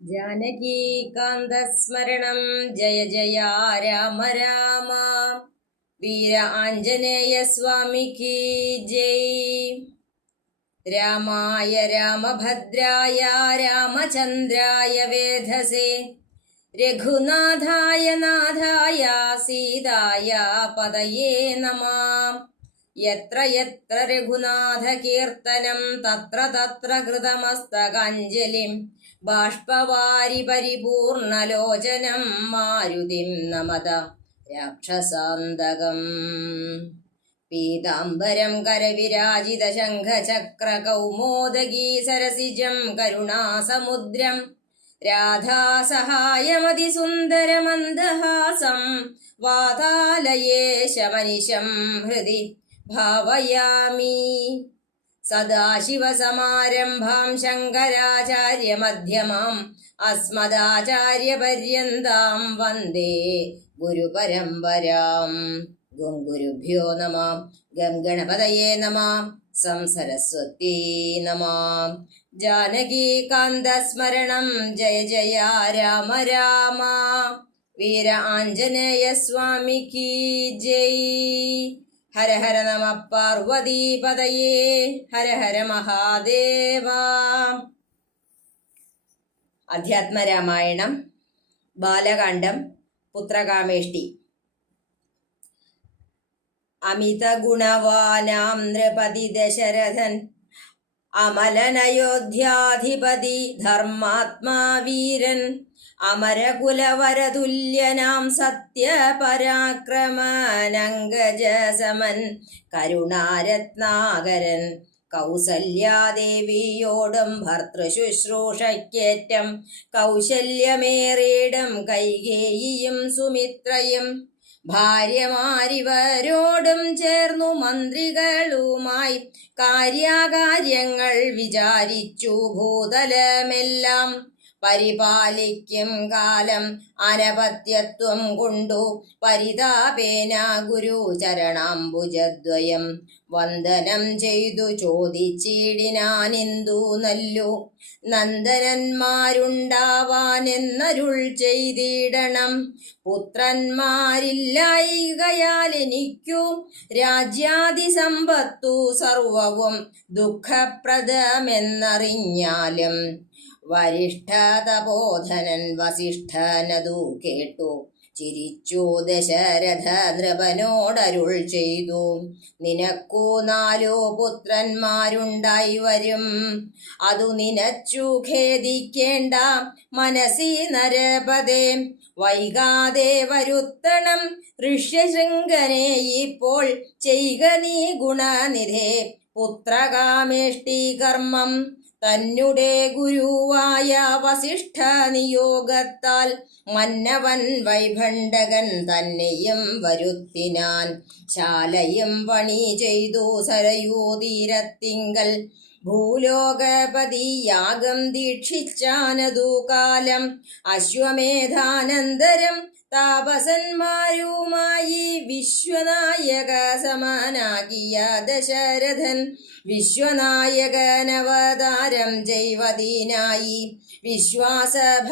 ജാനകീകാന്തസ്മരണം ജയ ജയ രാമ രാമ വീര ആഞ്ജനേയ സ്വാമിക്ക് ജയ് രാമായ രാമഭദ്രായ രാമചന്ദ്രായ വേധസേ രഘുനാഥായ നാഥായ സീതായ പതയേ നമാം യത്ര യത്ര രഘുനാഥകീർത്തനം തത്ര തത്ര കൃതമസ്തകാഞ്ജലിം ബാഷ്പവാരി പരിപൂർണലോചനം മാരുതിം നമത രാക്ഷസാന്തകം. പീതാംബരം കരവിരാജിത ശംഖചക്ര കൗമോദഗീ സരസിജം കരുണാസമുദ്രം. രാധാസഹായമതിസുന്ദരമന്ദഹാസം വാതാലയേശമനിശം ഹൃദി ഭാവയാമി. സദാശിവസമാരംഭാം ശങ്കരാചാര്യമധ്യമാം അസ്മദാചാര്യപര്യന്താം വന്ദേ ഗുരുപരമ്പരാം. ഗുംഗുരുഭ്യോ നമ. ഗം ഗണപതയേ നമ. സംസരസ്വതീ നമ. ജാനകീകാന്തസ്മരണം ജയ ജയ രാമ രാമ. വീര ആഞ്ജനേയ സ്വാമിക്ക് ജയ്. ഹര ഹര നമ പാർവതീപതയേ. ഹര ഹര മഹാദേവ. അധ്യാത്മരാമായണം ബാലകാണ്ഡം പുത്രകാമേഷ്ടി. അമിത ഗുണവാനാം നൃപതി ദശരഥൻ അമലനയോധ്യാധിപതി ധർമാത്മാ വീരൻ അമരകുലവരതുല്യനാം സത്യപരാക്രമനങ്കജസമൻ കരുണാരത്നാകരൻ. കൗസല്യാദേവിയോടും ഭർത്തൃശുശ്രൂഷയ്ക്കേറ്റം. കൗശല്യമേറിയിടം കൈകേയിയും സുമിത്രയും. ഭാര്യമാരിവരോടും ചേർന്നു മന്ത്രികളുമായി കാര്യാകാര്യങ്ങൾ വിചാരിച്ചു. ഭൂതലമെല്ലാം പരിപാലിക്കും കാലം അനപത്യത്വം കൊണ്ടു. പരിതാപേന ഗുരു ചരണാംബുജദ്വയം. വന്ദനം ചെയ്തു ചോദിച്ചിടിനാനിന്ദു നല്ലു. നന്ദനന്മാരുണ്ടാവാനെന്നരുൾ ചെയ്തിടണം. പുത്രന്മാരില്ലായികയാൽ എനിക്കു രാജ്യാതിസമ്പത്തു സർവവും ദുഃഖപ്രദമെന്നറിഞ്ഞാലും വരിഷ്ഠതബോധനൻ വസിഷ്ഠനതു കേട്ടു. ചിരിച്ചു ദശരഥ നൃപനോടരുൾ ചെയ്തു. നിനക്കു നാലോ പുത്രന്മാരുണ്ടായി വരും. അതു നിനച്ചു ഖേദിക്കേണ്ട മനസ്സി നരപതേ. വൈകാതെ വരുത്തണം ഋഷ്യശൃംഗനെ ഇപ്പോൾ. ചെയ്ക നീ ഗുണനിധേ. പുത്രകാമേഷ്ടി കർമ്മം തന്നെ ഗുരുവായ വസിഷ്ഠ നിയോഗത്താൽ മന്നവൻ വൈഭണ്ഡകൻ തന്നെയും വരുത്തിനാൻ. ശാലയും പണി ചെയ്തു സരയൂ തീരത്തിങ്കൽ. ഭൂലോകപതി യാഗം ദീക്ഷിച്ചാനതു കാലം. അശ്വമേധാനന്തരം താപസന്മാരുമായി വിശ്വനായക സമാനാകിയ ദശരഥൻ വിശ്വനായകനവതാരം ചെയ്വതീനായി വിശ്വാസഭക്തിയോടും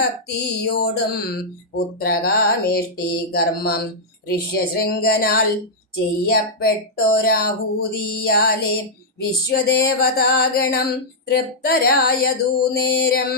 പുത്രകാമേഷ്ടി കർമ്മം ഋഷ്യശൃംഗനാൽ ചെയ്യപ്പെട്ടൊരാഹൂതിയാലെ വിശ്വദേവതാഗണം തൃപ്തരായതു നേരം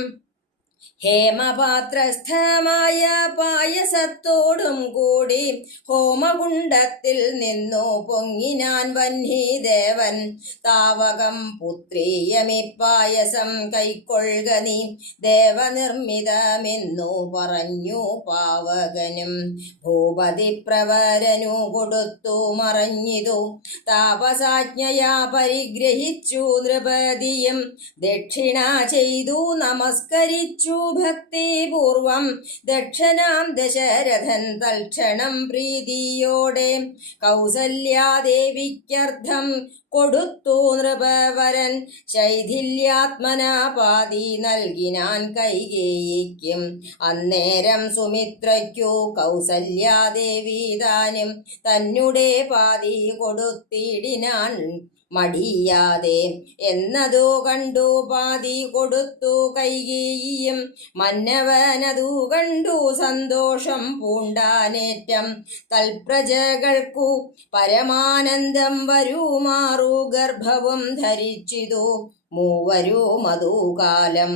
ഹേമപാത്രസ്ഥമായ പായസത്തോടും കൂടി ഹോമകുണ്ടത്തിൽ നിന്നു പൊങ്ങിനാൻ വഹ്നിദേവൻ താവകം പുത്രീയമിപ്പായസം കൈക്കൊള്ളുക നീ. ദേവനിർമ്മിതമെന്നു പറഞ്ഞു പാവകനും ഭൂപതി പ്രവരനു കൊടുത്തു മറഞ്ഞിതു. താപസാജ്ഞയാ പരിഗ്രഹിച്ചു നൃപതിയും ദക്ഷിണ ചെയ്തു നമസ്കരിച്ചു. ഭക്തിപൂർവം ദക്ഷനാം ദശരഥൻ തൽക്ഷണം പ്രീതിയോടെ കൗസല്യാദേവിക്കർത്ഥം കൊടുത്തു നൃപവരൻ. ശൈഥില്യാത്മന പാതി നൽകിനാൻ കൈകേയിക്കും. അന്നേരം സുമിത്രയ്ക്കു കൗസല്യാദേവി താനും തന്നെ പാതി കൊടുത്തിടിനാൻ മടിയാതെ എന്നതു കണ്ടു പാതി കൊടുത്തു കൈകേയും മന്നവനതു കണ്ടു സന്തോഷം പൂണ്ടാനേറ്റം. തൽപ്രജകൾക്കു പരമാനന്ദം വരുമാറു ഗർഭവും ധരിച്ചിതു. മൂവരു മധുകാലം.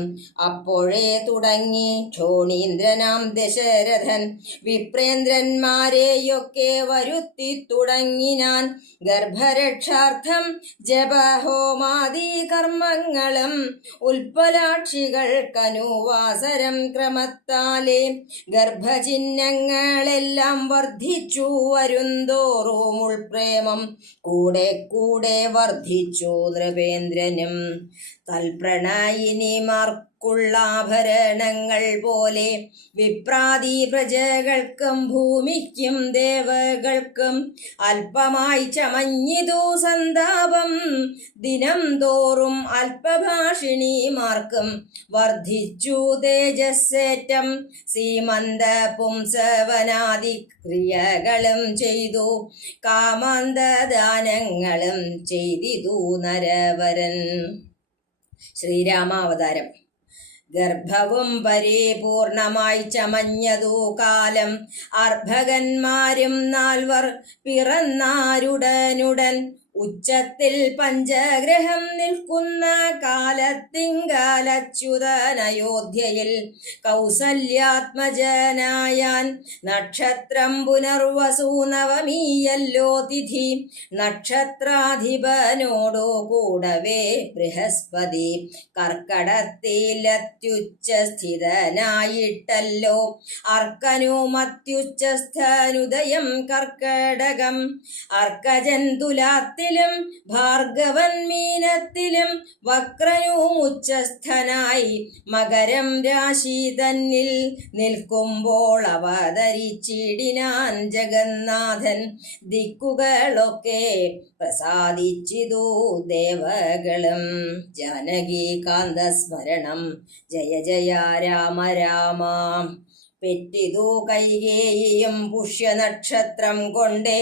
അപ്പോഴേ തുടങ്ങി. ക്ഷോണീന്ദ്രനാം ദശരഥൻ വിപ്രേന്ദ്രന്മാരെയൊക്കെ വരുത്തി തുടങ്ങിനാൻ ഗർഭരക്ഷാർത്ഥം ജപഹോമാദി കർമ്മങ്ങളും ഉൽപ്പലാക്ഷികൾക്കനുവാസരം ക്രമത്താലെ ഗർഭചിഹ്നങ്ങളെല്ലാം വർദ്ധിച്ചു വരുന്തോറും ഉൾപ്രേമം കൂടെ കൂടെ വർദ്ധിച്ചു നൃപേന്ദ്രനും തൽപ്രണയിനിമാർക്കുള്ളാഭരണങ്ങൾ പോലെ വിപ്രാതി പ്രജകൾക്കും ഭൂമിക്കും ദേവകൾക്കും അല്പമായി ചമഞ്ഞിതു സന്താപം. ദിനം തോറും അല്പഭാഷിണിമാർക്കും വർദ്ധിച്ചു തേജസ്സേറ്റം. സീമന്ത പുംസവനാദി ക്രിയകളും ചെയ്തു. കാമാന്തദാനങ്ങളും ചെയ്തിതു നരവരൻ. ശ്രീരാമാവതാരം. ഗർഭവും പരിപൂർണമായി ചമഞ്ഞതു കാലം. അർഭകന്മാരും നാൽവർ പിറന്നാരുടനുടൻ ഉച്ചത്തിൽ പഞ്ചഗ്രഹം നിൽക്കുന്ന കാലത്തിങ്കാലച്യുതനയോധ്യയിൽ കൗസല്യാത്മജനായാൻ നക്ഷത്രം പുനർവസു നവമീയല്ലോ തിഥി. നക്ഷത്രാധിപനോടോ കൂടവേ ബൃഹസ്പതി. കർക്കടത്തിലത്യുച്ച സ്ഥിതനായിട്ടല്ലോ അർക്കനുമത്യുച്ചസ്ഥനുദയം കർക്കടകം. അർക്കജൻ തുലാത്തിലും ഭാർഗവൻ മീനത്തിലും വക്രനും ഉച്ചസ്ഥനായി മകരം രാശി തന്നിൽ നിൽക്കുമ്പോൾ അവതരിച്ചിടിനാൻ ജഗന്നാഥൻ. ദിക്കുകളൊക്കെ പ്രസാദിച്ചിതു ദേവകളും. ജാനകീകാന്ത സ്മരണം ജയ ജയ രാമ രാമ. പെറ്റിതു കൈകേയും പുഷ്യനക്ഷത്രം കൊണ്ടേ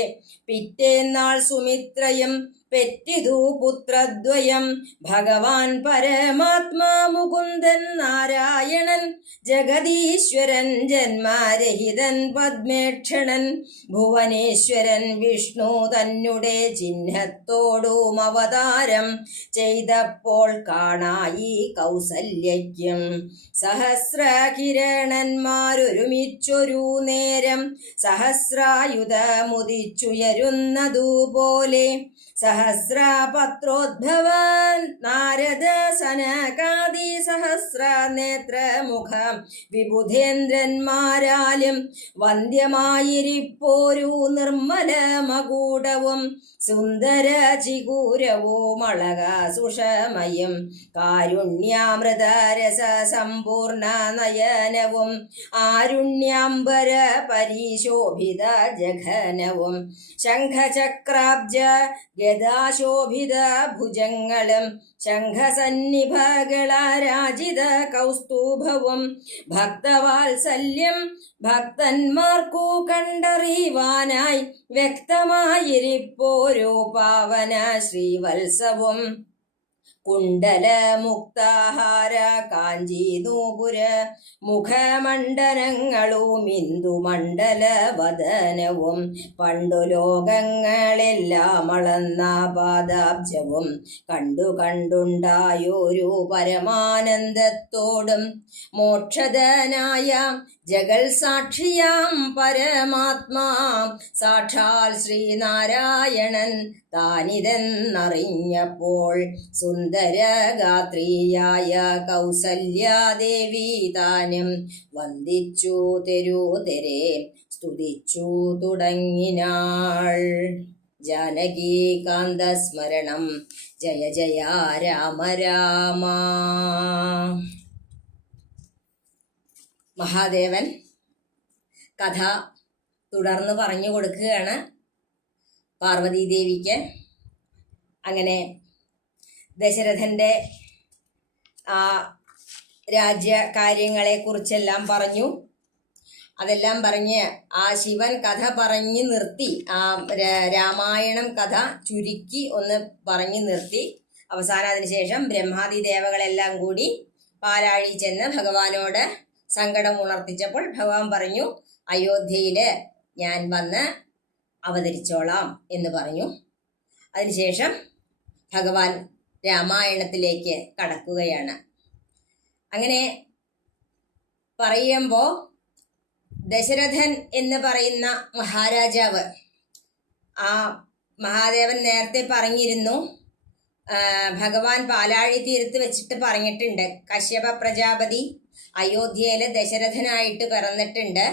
പിറ്റേന്നാൾ സുമിത്രയും പെറ്റിതു പുത്രദ്വയം. ഭഗവാൻ പരമാത്മാ മുകുന്ദൻ നാരായണൻ. ജഗദീശ്വരൻ ജന്മാരഹിതൻ പത്മേക്ഷണൻ. ഭുവനേശ്വരൻ വിഷ്ണു തന്നെ ചിഹ്നത്തോടും അവതാരം. ചെയ്തപ്പോൾ കാണായി കൗസല്യയ്ക്കും. സഹസ്രകിരണന്മാരൊരുമിച്ചൊരു നേരം. സഹസ്രായുധമുദിച്ചുയരുന്നതുപോലെ. സഹസ്രപത്രോദ്ഭവൻ നാരദ സനകാദി സഹസ്ര നേത്രമുഖ വിബുധേന്ദ്രന്മാരാലും വന്ധ്യമായിരിപ്പോരു നിർമ്മല മകൂടവും സുന്ദര ചികൂരവും മളക സുഷമയും. കാരുണ്യാമൃതരസ സമ്പൂർണ നയനവും. ആരുണ്യാംബര പരിശോഭിത ജഘനവും. ശംഖചക്രാബ്ജ ഗദാശോഭിത ഭുജങ്ങളും. ശംഖസന്നിഭകളാരാജിത കൗസ്തൂഭവും ഭക്തവാത്സല്യം ഭക്തന്മാർക്കു കണ്ടറിയുവാനായി വ്യക്തമായിരിപ്പോരോ പാവന ശ്രീവത്സവും. കുണ്ടലമുക്താഹാര കാഞ്ചി നൂപുര മുഖമണ്ഡലങ്ങളും ഇന്ദുമണ്ഡല വദനവും പണ്ടു ലോകങ്ങളെല്ലാം അളന്ന പാദാബ്ജവും കണ്ടു കണ്ടുണ്ടായൊരു പരമാനന്ദത്തോടും മോക്ഷദനായ ജഗൽ സാക്ഷിയാം പരമാത്മാ. സാക്ഷാൽ ശ്രീനാരായണൻ താനിതെന്നറിഞ്ഞപ്പോൾ സുന്ദരഗാത്രിയായ കൗസല്യാദേവി താനും വന്ദിച്ചു തെരൂതരെ സ്തുതിച്ചു തുടങ്ങിനാൾ. ജാനകീകാന്ത സ്മരണം ജയ ജയ രാമ രാമ. മഹാദേവൻ കഥ തുടർന്ന് പറഞ്ഞു കൊടുക്കുകയാണ് പാർവതീദേവിക്ക് അങ്ങനെ ദശരഥന്റെ ആ രാജ്യ കാര്യങ്ങളെക്കുറിച്ചെല്ലാം പറഞ്ഞു. അതെല്ലാം പറഞ്ഞ് ആ ശിവൻ കഥ പറഞ്ഞു നിർത്തി. ആ രാമായണം കഥ ചുരുക്കി ഒന്ന് പറഞ്ഞു നിർത്തി. അവസാനം അതിനുശേഷം ബ്രഹ്മാദി ദേവകളെല്ലാം കൂടി പാലാഴി ചെന്ന് ഭഗവാനോട് സങ്കടം ഉണർത്തിച്ചപ്പോൾ ഭഗവാൻ പറഞ്ഞു അയോധ്യയിൽ ഞാൻ വന്ന് അവതരിച്ചോളാം എന്ന് പറഞ്ഞു. അതിനുശേഷം ഭഗവാൻ രാമായണത്തിലേക്ക് കടക്കുകയാണ്. അങ്ങനെ പറയുമ്പോൾ ദശരഥൻ എന്ന് പറയുന്ന മഹാരാജാവ് ആ മഹാദേവൻ നേരത്തെ പറഞ്ഞിരുന്നു ഭഗവാൻ പാലാഴി തീരത്ത് വെച്ചിട്ട് പറഞ്ഞിട്ടുണ്ട്. കശ്യപ പ്രജാപതി അയോധ്യയിലെ ദശരഥനായിട്ട് പിറന്നിട്ടുണ്ട്.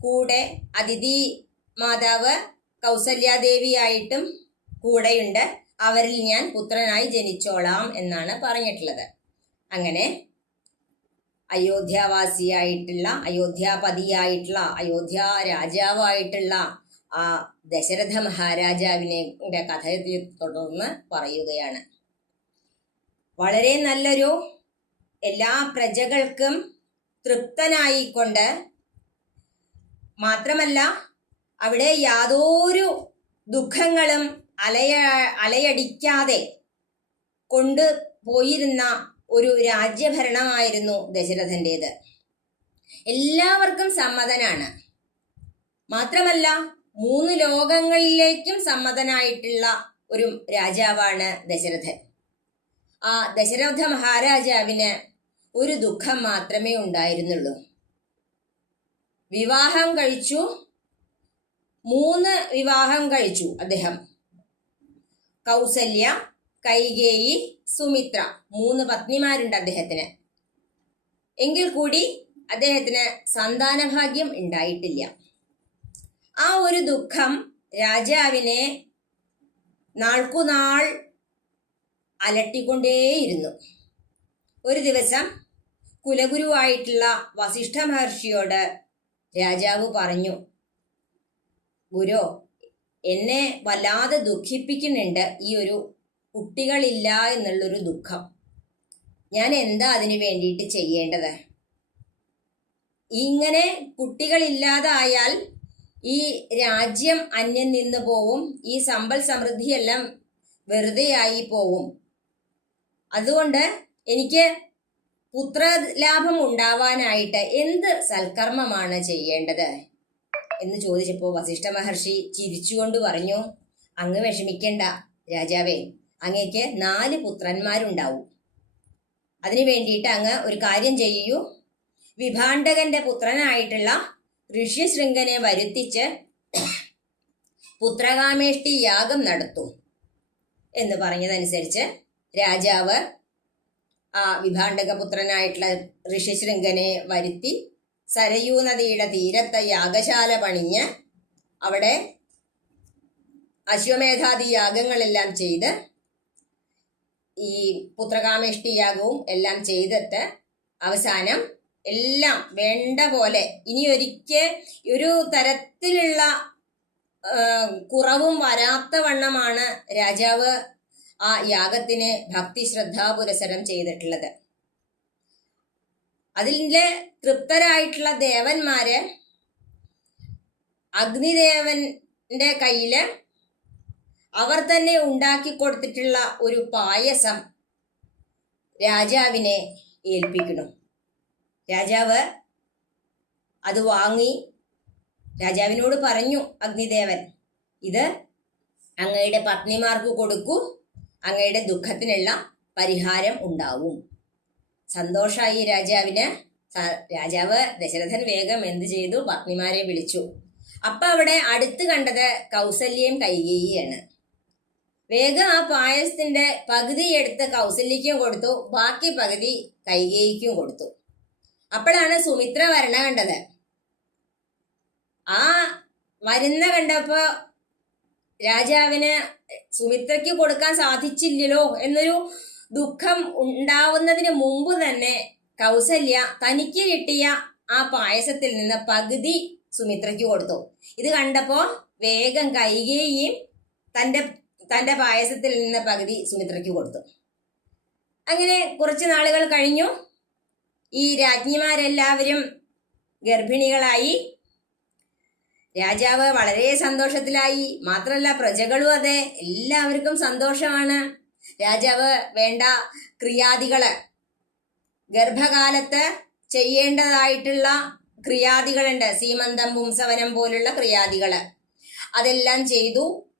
കൂടെ അതിഥി മാതാവ് കൗസല്യാദേവിയായിട്ടും കൂടെയുണ്ട്. അവരിൽ ഞാൻ പുത്രനായി ജനിച്ചോളാം എന്നാണ് പറഞ്ഞിട്ടുള്ളത്. അങ്ങനെ അയോധ്യാവാസിയായിട്ടുള്ള അയോധ്യാപതിയായിട്ടുള്ള അയോധ്യ രാജാവായിട്ടുള്ള ആ ദശരഥ മഹാരാജാവിനെ കഥയെ തുടർന്ന് പറയുകയാണ്. വളരെ നല്ലൊരു എല്ലാ പ്രജകൾക്കും തൃപ്തനായിക്കൊണ്ട് മാത്രമല്ല അവിടെ യാതൊരു ദുഃഖങ്ങളും അലയ അലയടിക്കാതെ കൊണ്ട് പോയിരുന്ന ഒരു രാജ്യഭരണമായിരുന്നു ദശരഥന്റേത് എല്ലാവർക്കും സമ്മതനാണ്. മാത്രമല്ല മൂന്ന് ലോകങ്ങളിലേക്കും സമ്മതനായിട്ടുള്ള ഒരു രാജാവാണ് ദശരഥൻ. ആ ദശരഥ മഹാരാജാവിന് ഒരു ദുഃഖം മാത്രമേ ഉണ്ടായിരുന്നുള്ളൂ. വിവാഹം കഴിച്ചു. മൂന്ന് വിവാഹം കഴിച്ചു അദ്ദേഹം. കൗസല്യ കൈകേയി സുമിത്ര മൂന്ന് പത്നിമാരുണ്ട് അദ്ദേഹത്തിന്. എങ്കിൽ കൂടി അദ്ദേഹത്തിന് സന്താനഭാഗ്യം ഉണ്ടായിട്ടില്ല. ആ ഒരു ദുഃഖം രാജാവിനെ നാൾക്കുനാൾ അലട്ടിക്കൊണ്ടേയിരുന്നു. ഒരു ദിവസം കുലഗുരുവായിട്ടുള്ള വസിഷ്ഠ മഹർഷിയോട് രാജാവ് പറഞ്ഞു ഗുരു എന്നെ വല്ലാതെ ദുഃഖിപ്പിക്കുന്നുണ്ട് ഈ ഒരു കുട്ടികളില്ല എന്നുള്ളൊരു ദുഃഖം. ഞാൻ എന്താ അതിന് വേണ്ടിയിട്ട് ചെയ്യേണ്ടത്? ഇങ്ങനെ കുട്ടികളില്ലാതായാൽ ഈ രാജ്യം അന്യം നിന്ന് പോവും ഈ സമ്പൽ സമൃദ്ധിയെല്ലാം വെറുതെയായി പോവും. അതുകൊണ്ട് എനിക്ക് പുത്രലാഭം ഉണ്ടാവാനായിട്ട് എന്ത് സൽക്കർമ്മമാണ് ചെയ്യേണ്ടത്? എന്ന് ചോദിച്ചപ്പോൾ വസിഷ്ഠ മഹർഷി ചിരിച്ചുകൊണ്ട് പറഞ്ഞു അങ്ങ് വിഷമിക്കേണ്ട രാജാവേ അങ്ങേക്ക് നാല് പുത്രന്മാരുണ്ടാവും. അതിനു വേണ്ടിയിട്ട് അങ്ങ് ഒരു കാര്യം ചെയ്യൂ. വിഭാണ്ഡകന്റെ പുത്രനായിട്ടുള്ള ഋഷ്യശൃംഗനെ വരുത്തിച്ച് പുത്രകാമേഷ്ടി യാഗം നടത്തും എന്ന് പറഞ്ഞതനുസരിച്ച് രാജാവ് ആ വിഭാണ്ഡക പുത്രനായിട്ടുള്ള ഋഷ്യശൃംഗനെ വരുത്തി സരയൂ നദിയുടെ തീരത്തെ യാഗശാല പണിഞ്ഞ് അവിടെ അശ്വമേധാദി യാഗങ്ങളെല്ലാം ചെയ്ത് ഈ പുത്രകാമേഷ്ടി യാഗവും എല്ലാം ചെയ്തിട്ട് അവസാനം എല്ലാം വേണ്ട പോലെ ഇനി ഒരിക്കൽ ഒരു തരത്തിലുള്ള കുറവും വരാത്ത വണ്ണമാണ് രാജാവ് ആ യാഗത്തിന് ഭക്തി ശ്രദ്ധാപുരസരം ചെയ്തിട്ടുള്ളത്. അതിലെ തൃപ്തരായിട്ടുള്ള ദേവന്മാര് അഗ്നിദേവന്റെ കയ്യിൽ അവർ തന്നെ ഉണ്ടാക്കി കൊടുത്തിട്ടുള്ള ഒരു പായസം രാജാവിനെ ഏൽപ്പിക്കണം രാജാവ് അത് വാങ്ങി രാജാവിനോട് പറഞ്ഞു അഗ്നിദേവൻ ഇത് അങ്ങയുടെ പത്നിമാർക്ക് കൊടുക്കൂ അങ്ങയുടെ ദുഃഖത്തിനുള്ള പരിഹാരം ഉണ്ടാവും. സന്തോഷമായി രാജാവിന് രാജാവ് ദശരഥൻ വേഗം എന്ത് ചെയ്തു? പത്നിമാരെ വിളിച്ചു. അപ്പൊ അവിടെ അടുത്ത് കണ്ടത് കൗസല്യം കൈകേയിയാണ്. വേഗം ആ പായസത്തിന്റെ പകുതി എടുത്ത് കൗസല്യക്കും കൊടുത്തു ബാക്കി പകുതി കൈകേയിക്കും കൊടുത്തു. അപ്പോഴാണ് സുമിത്ര വരണ കണ്ടത്. ആ വരുന്ന കണ്ടപ്പോ രാജാവിന് സുമിത്രയ്ക്ക് കൊടുക്കാൻ സാധിച്ചില്ലല്ലോ എന്നൊരു ദുഃഖം ഉണ്ടാവുന്നതിന് മുമ്പ് തന്നെ കൗസല്യ തനിക്ക് കിട്ടിയ ആ പായസത്തിൽ നിന്ന് പകുതി സുമിത്രയ്ക്ക് കൊടുത്തു. ഇത് കണ്ടപ്പോ വേഗം കൈകേയും തന്റെ തന്റെ പായസത്തിൽ നിന്ന് പകുതി സുമിത്രയ്ക്ക് കൊടുത്തു. അങ്ങനെ കുറച്ച് നാളുകൾ കഴിഞ്ഞു. ഈ രാജ്ഞിമാരെല്ലാവരും ഗർഭിണികളായി. രാജാവ് വളരെ സന്തോഷത്തിലായി. മാത്രമല്ല പ്രജകളും അതെ. എല്ലാവർക്കും സന്തോഷമാണ്. രാജാവ് വേണ്ട ക്രിയാദികൾ. ഗർഭകാലത്ത് ചെയ്യേണ്ടതായിട്ടുള്ള ക്രിയാദികളുണ്ട്. സീമന്തം പുംസവനം പോലുള്ള ക്രിയാദികൾ. അതെല്ലാം ചെയ്തു.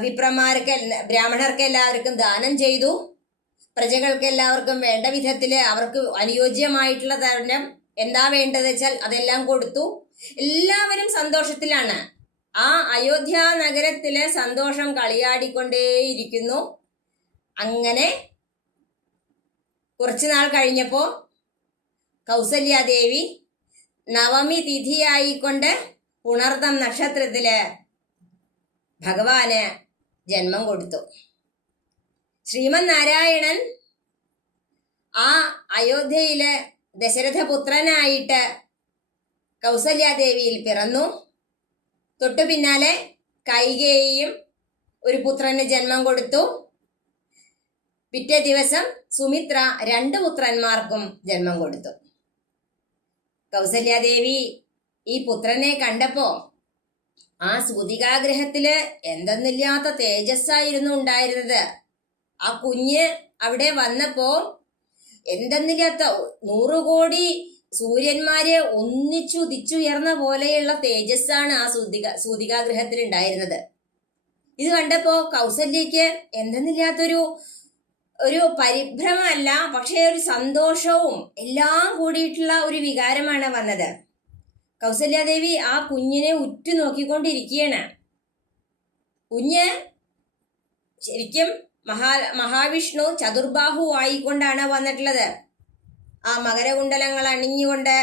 വിപ്രമാർക്ക് ബ്രാഹ്മണർക്ക് എല്ലാവർക്കും ദാനം ചെയ്തു. പ്രജകൾക്ക് എല്ലാവർക്കും വേണ്ട വിധത്തിൽ അവർക്ക് അനുയോജ്യമായിട്ടുള്ള തരണം എന്താ വേണ്ടത് വെച്ചാൽ അതെല്ലാം കൊടുത്തു. എല്ലാവരും സന്തോഷത്തിലാണ്. ആ അയോധ്യ നഗരത്തിലെ സന്തോഷം കളിയാടിക്കൊണ്ടേയിരിക്കുന്നു. അങ്ങനെ കുറച്ചു നാൾ കഴിഞ്ഞപ്പോ കൗസല്യാദേവി നവമി തിഥിയായിക്കൊണ്ട് പുണർദം നക്ഷത്രത്തിൽ ഭഗവാന് ജന്മം കൊടുത്തു. ശ്രീമൻ നാരായണൻ ആ അയോധ്യയിലെ ദശരഥപുത്രനായിട്ട് കൗസല്യാദേവിയിൽ പിറന്നു. തൊട്ടു പിന്നാലെ കൈകേയും ഒരു പുത്രന് ജന്മം കൊടുത്തു. പിറ്റേ ദിവസം സുമിത്ര രണ്ട് പുത്രന്മാർക്കും ജന്മം കൊടുത്തു. കൗസല്യാദേവി ഈ പുത്രനെ കണ്ടപ്പോ ആ സൂതികാഗ്രഹത്തിൽ എന്തെന്നില്ലാത്ത തേജസ്സായിരുന്നു ഉണ്ടായിരുന്നത്. ആ കുഞ്ഞ് അവിടെ വന്നപ്പോ എന്തെന്നില്ലാത്ത നൂറു കോടി സൂര്യന്മാരെ ഒന്നിച്ചുദിച്ചുയർന്ന പോലെയുള്ള തേജസ്സാണ് ആ സൂതിക സൂതികാഗ്രഹത്തിൽ ഉണ്ടായിരുന്നത്. ഇത് കണ്ടപ്പോ കൗസല്യക്ക് എന്തെന്നില്ലാത്തൊരു ഒരു പരിഭ്രമല്ല പക്ഷേ ഒരു സന്തോഷവും എല്ലാം കൂടിയിട്ടുള്ള ഒരു വികാരമാണ് വന്നത്. കൗസല്യാദേവി ആ കുഞ്ഞിനെ ഉറ്റു നോക്കിക്കൊണ്ടിരിക്കുകയാണ് കുഞ്ഞ് ശരിക്കും മഹാ മഹാവിഷ്ണു ചതുർബാഹു ആയിക്കൊണ്ടാണ് വന്നിട്ടുള്ളത്. ആ മകരകുണ്ടലങ്ങൾ അണിഞ്ഞുകൊണ്ട്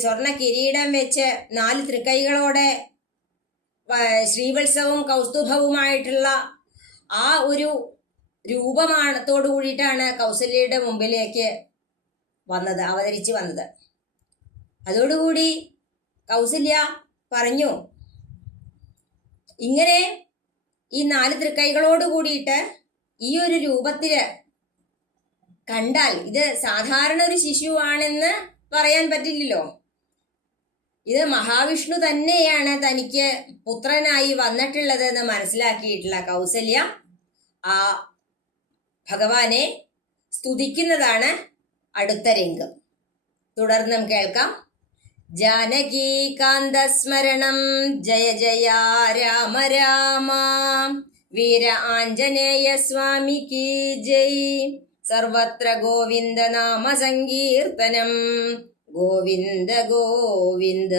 സ്വർണ കിരീടം വെച്ച് നാല് തൃക്കൈകളോടെ ശ്രീവത്സവവും കൗസ്തുഭവുമായിട്ടുള്ള ആ ഒരു രൂപമാണത്തോടു കൂടിയിട്ടാണ് കൗസല്യയുടെ മുമ്പിലേക്ക് വന്നത് അവതരിച്ച് വന്നത്. അതോടുകൂടി കൗസല്യ പറഞ്ഞു ഇങ്ങനെ ഈ നാല് തൃക്കൈകളോട് കൂടിയിട്ട് ഈ ഒരു രൂപത്തിൽ കണ്ടാൽ ഇത് സാധാരണ ഒരു ശിശുവാണെന്ന് പറയാൻ പറ്റില്ലല്ലോ. ഇത് മഹാവിഷ്ണു തന്നെയാണ് തനിക്ക് പുത്രനായി വന്നിട്ടുള്ളത് എന്ന് മനസ്സിലാക്കിയിട്ടുള്ള കൗസല്യ. ആ ഭഗവാനെ സ്തുതിക്കുന്നതാണ് അടുത്ത രംഗം. തുടർന്നും കേൾക്കാം. ജാനകീകാന്തസ്മരണം. ജയ ജയ രാമ രാമ. വീര ആഞ്ജനേയ സ്വാമി കീ ജയ്. സർവത്ര ഗോവിന്ദ നാമ സങ്കീർത്തനം. ഗോവിന്ദ ഗോവിന്ദ.